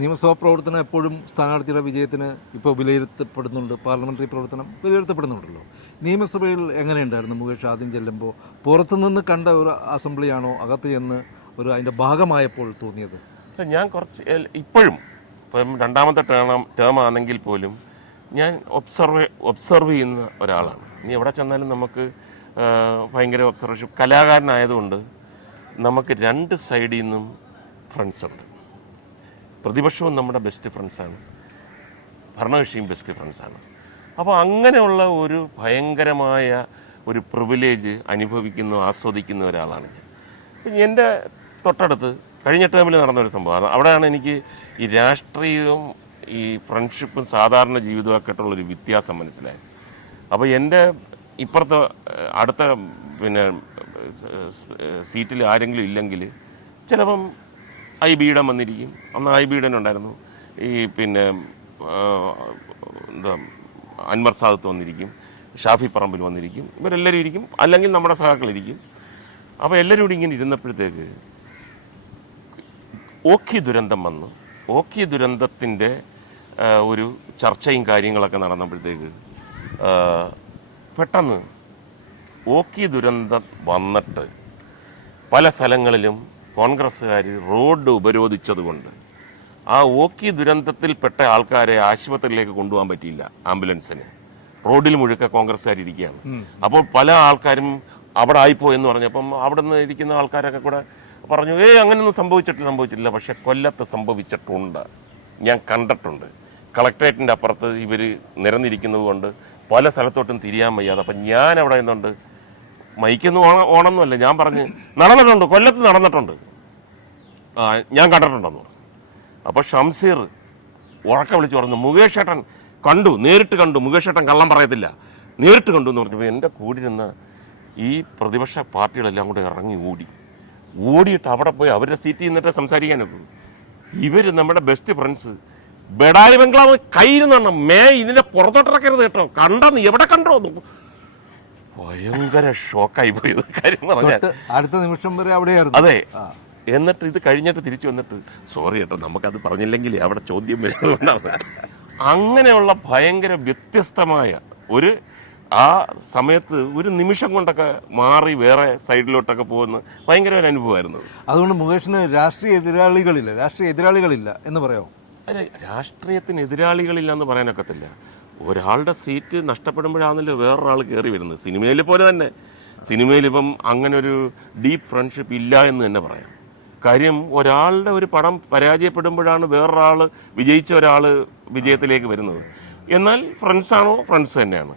നിയമസഭാ പ്രവർത്തനം എപ്പോഴും സ്ഥാനാർത്ഥിയുടെ വിജയത്തിന് ഇപ്പോൾ വിലയിരുത്തപ്പെടുന്നുണ്ട്. പാർലമെൻ്ററി പ്രവർത്തനം വിലയിരുത്തപ്പെടുന്നുണ്ടല്ലോ. നിയമസഭയിൽ എങ്ങനെയുണ്ടായിരുന്നു മുകേഷ് ആദ്യം ചെല്ലുമ്പോൾ? പുറത്തുനിന്ന് കണ്ട ഒരു അസംബ്ലിയാണോ അകത്ത് ചെന്ന് അതിൻ്റെ ഭാഗമായപ്പോൾ തോന്നിയത്? ഞാൻ ഇപ്പോഴും ഇപ്പം രണ്ടാമത്തെ ടേം ആണെങ്കിൽ പോലും ഞാൻ ഒബ്സർവ് ചെയ്യുന്ന ഒരാളാണ്. ഇനി എവിടെ ചെന്നാലും നമുക്ക് ഭയങ്കര ഒബ്സർവേഷൻ. കലാകാരനായതുകൊണ്ട് നമുക്ക് രണ്ട് സൈഡിൽ നിന്നും ഫ്രണ്ട്സ് ഉണ്ട്. പ്രതിപക്ഷവും നമ്മുടെ ബെസ്റ്റ് ഫ്രണ്ട്സാണ്, ഭരണകക്ഷിയും ബെസ്റ്റ് ഫ്രണ്ട്സാണ്. അപ്പോൾ അങ്ങനെയുള്ള ഒരു ഭയങ്കരമായ ഒരു പ്രിവിലേജ് ആസ്വദിക്കുന്ന ഒരാളാണ് ഞാൻ. എൻ്റെ തൊട്ടടുത്ത് കഴിഞ്ഞ ടേമിൽ നടന്നൊരു സംഭവമാണ്. അവിടെയാണ് എനിക്ക് ഈ രാഷ്ട്രീയവും ഈ ഫ്രണ്ട്ഷിപ്പും സാധാരണ ജീവിതമൊക്കെ ആയിട്ടുള്ളൊരു വ്യത്യാസം മനസ്സിലായത്. അപ്പോൾ എൻ്റെ ഇപ്പുറത്തെ അടുത്ത സീറ്റിൽ ആരെങ്കിലും ഇല്ലെങ്കിൽ ചിലപ്പം ഐബിയുടെ വന്നിരിക്കും. അന്ന് ഐബിയുടെ ഉണ്ടായിരുന്നു. ഈ എന്താ അൻവർ സാദത്ത് വന്നിരിക്കും, ഷാഫി പറമ്പിൽ വന്നിരിക്കും, ഇവരെല്ലാവരും ഇരിക്കും. അല്ലെങ്കിൽ നമ്മുടെ സഹാക്കളിരിക്കും. അപ്പോൾ എല്ലാവരും കൂടി ഇങ്ങനെ ഇരുന്നപ്പോഴത്തേക്ക് ഓഖി ദുരന്തം വന്നു. ഓഖി ദുരന്തത്തിൻ്റെ ഒരു ചർച്ചയും കാര്യങ്ങളൊക്കെ നടന്നപ്പോഴത്തേക്ക് പെട്ടെന്ന് ഓഖി ദുരന്തം വന്നിട്ട് പല സ്ഥലങ്ങളിലും കോൺഗ്രസ്സുകാർ റോഡ് ഉപരോധിച്ചതുകൊണ്ട് ആ ഓഖി ദുരന്തത്തിൽപ്പെട്ട ആൾക്കാരെ ആശുപത്രിയിലേക്ക് കൊണ്ടുപോകാൻ പറ്റിയില്ല. ആംബുലൻസിന് റോഡിൽ മുഴുക്ക കോൺഗ്രസ്സുകാരിയ്ക്കുകയാണ്. അപ്പോൾ പല ആൾക്കാരും അവിടെ ആയിപ്പോയെന്ന് പറഞ്ഞപ്പം അവിടെ നിന്ന് ഇരിക്കുന്ന ആൾക്കാരൊക്കെ കൂടെ പറഞ്ഞു, അങ്ങനെയൊന്നും സംഭവിച്ചിട്ടില്ല. പക്ഷെ കൊല്ലത്ത് സംഭവിച്ചിട്ടുണ്ട്, ഞാൻ കണ്ടിട്ടുണ്ട്. കളക്ട്രേറ്റിൻ്റെ അപ്പുറത്ത് ഇവർ നിരന്നിരിക്കുന്നത് കൊണ്ട് പല സ്ഥലത്തോട്ടും തിരിയാൻ വയ്യാതെ. അപ്പം ഞാൻ അവിടെ നിന്നുണ്ട് മൈക്കൊന്നും ഓണമെന്നല്ല, ഞാൻ പറഞ്ഞ് നടന്നിട്ടുണ്ട്, കൊല്ലത്ത് നടന്നിട്ടുണ്ട്, ഞാൻ കണ്ടിട്ടുണ്ടെന്ന് പറഞ്ഞു. അപ്പോൾ ഷംസീർ ഉറക്കെ വിളിച്ച് പറഞ്ഞു, മുകേഷ് ഏട്ടൻ കണ്ടു, നേരിട്ട് കണ്ടു, മുകേഷ് ഏട്ടൻ കള്ളം പറയത്തില്ല, നേരിട്ട് കണ്ടു എന്ന് പറഞ്ഞപ്പോൾ എൻ്റെ കൂടിരുന്ന ഈ പ്രതിപക്ഷ പാർട്ടികളെല്ലാം കൂടെ ഇറങ്ങി ഓടിയിട്ട് അവിടെ പോയി അവരുടെ സീറ്റിൽ നിന്നിട്ട് സംസാരിക്കാനൊക്കെ. ഇവർ നമ്മുടെ ബെസ്റ്റ് ഫ്രണ്ട്സ് ബെഡാലി ബംഗ്ലാവ് കയ്യിരുന്നാണ് ഇതിൻ്റെ പുറത്തോട്ടിറക്കരുത് കേട്ടോ, കണ്ടെന്ന് എവിടെ കണ്ടോ എന്ന്. ഭയങ്കര ഷോക്കായി പോയത് കാര്യം പറഞ്ഞാൽ. അടുത്ത നിമിഷം വരെ അവിടെയായിരുന്നു. അതെ. എന്നിട്ട് ഇത് കഴിഞ്ഞിട്ട് തിരിച്ചു വന്നിട്ട് സോറി കേട്ടോ, നമുക്കത് പറഞ്ഞില്ലെങ്കിൽ അവിടെ ചോദ്യം വരുന്നതുകൊണ്ടാണ്. അങ്ങനെയുള്ള ഭയങ്കര വ്യത്യസ്തമായ ഒരു ആ സമയത്ത് ഒരു നിമിഷം കൊണ്ടൊക്കെ മാറി വേറെ സൈഡിലോട്ടൊക്കെ പോകുന്ന ഭയങ്കര ഒരു അനുഭവമായിരുന്നു. അതുകൊണ്ട് മുകേഷിന് രാഷ്ട്രീയ എതിരാളികളില്ല എന്ന് പറയാമോ? അതെ, രാഷ്ട്രീയത്തിന് എതിരാളികളില്ല എന്ന് പറയാനൊക്കത്തില്ല. ഒരാളുടെ സീറ്റ് നഷ്ടപ്പെടുമ്പോഴാണല്ലോ വേറൊരാൾ കയറി വരുന്നത്. സിനിമയിൽ പോലെ തന്നെ സിനിമയിലിപ്പം അങ്ങനെ ഒരു ഡീപ്പ് ഫ്രണ്ട്ഷിപ്പ് ഇല്ല എന്ന് തന്നെ പറയാം. കാര്യം ഒരാളുടെ ഒരു പടം പരാജയപ്പെടുമ്പോഴാണ് വേറൊരാൾ വിജയിച്ച ഒരാൾ വിജയത്തിലേക്ക് വരുന്നത്. എന്നാൽ ഫ്രണ്ട്സാണോ ഫ്രണ്ട്സ് തന്നെയാണ്.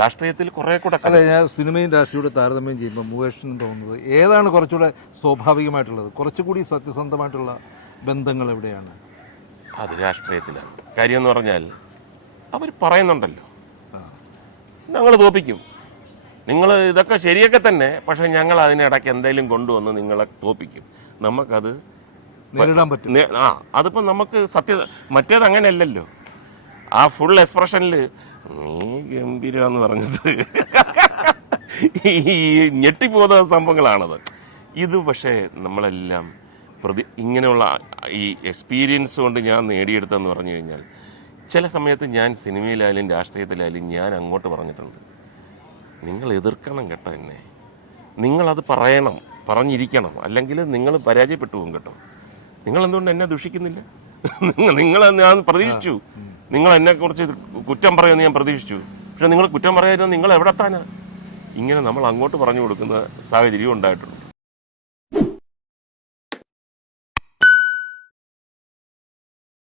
രാഷ്ട്രീയത്തിൽ കുറേ കൂടെ അല്ല, ഞാൻ സിനിമയും രാഷ്ട്രീയവും താരതമ്യം ചെയ്യുമ്പോൾ മുകേഷിന് തോന്നുന്നത് ഏതാണ് കുറച്ചുകൂടെ സ്വാഭാവികമായിട്ടുള്ളത്, കുറച്ചുകൂടി സത്യസന്ധമായിട്ടുള്ള ബന്ധങ്ങൾ എവിടെയാണ്? അത് രാഷ്ട്രീയത്തിലാണ്. കാര്യം എന്ന് പറഞ്ഞാൽ അവർ പറയുന്നുണ്ടല്ലോ, ഞങ്ങൾ തോപ്പിക്കും, നിങ്ങൾ ഇതൊക്കെ ശരിയൊക്കെ തന്നെ, പക്ഷെ ഞങ്ങൾ അതിനിടയ്ക്ക് എന്തെങ്കിലും കൊണ്ടുവന്ന് നിങ്ങളെ തോപ്പിക്കും, നമുക്കത് നേരിടാൻ പറ്റും. അതിപ്പോൾ നമുക്ക് മറ്റേത് അങ്ങനെയല്ലല്ലോ. ആ ഫുൾ എക്സ്പ്രഷനിൽ നീ ഗംഭീരമെന്ന് പറഞ്ഞത് ഈ ഞെട്ടിപ്പോകുന്ന സംഭവങ്ങളാണത്. ഇത് പക്ഷേ നമ്മളെല്ലാം ഇങ്ങനെയുള്ള ഈ എക്സ്പീരിയൻസ് കൊണ്ട് ഞാൻ നേടിയെടുത്തെന്ന് പറഞ്ഞു കഴിഞ്ഞാൽ, ചില സമയത്ത് ഞാൻ സിനിമയിലായാലും രാഷ്ട്രീയത്തിലായാലും ഞാൻ അങ്ങോട്ട് പറഞ്ഞിട്ടുണ്ട്, നിങ്ങൾ എതിർക്കണം കേട്ടോ എന്നെ, നിങ്ങളത് പറഞ്ഞിരിക്കണം, അല്ലെങ്കിൽ നിങ്ങൾ പരാജയപ്പെട്ടു പോകും കേട്ടോ. നിങ്ങളെന്തുകൊണ്ട് എന്നെ ദുഷിക്കുന്നില്ല? ഞാൻ പ്രതീക്ഷിച്ചു നിങ്ങൾ എന്നെക്കുറിച്ച് കുറ്റം പറയുമെന്ന് ഞാൻ പ്രതീക്ഷിച്ചു. പക്ഷെ നിങ്ങൾ കുറ്റം പറയാതിരുന്ന നിങ്ങൾ എവിടെ എത്താനാ? ഇങ്ങനെ നമ്മൾ അങ്ങോട്ട് പറഞ്ഞു കൊടുക്കുന്ന സാഹചര്യം ഉണ്ടായിട്ടുണ്ട്.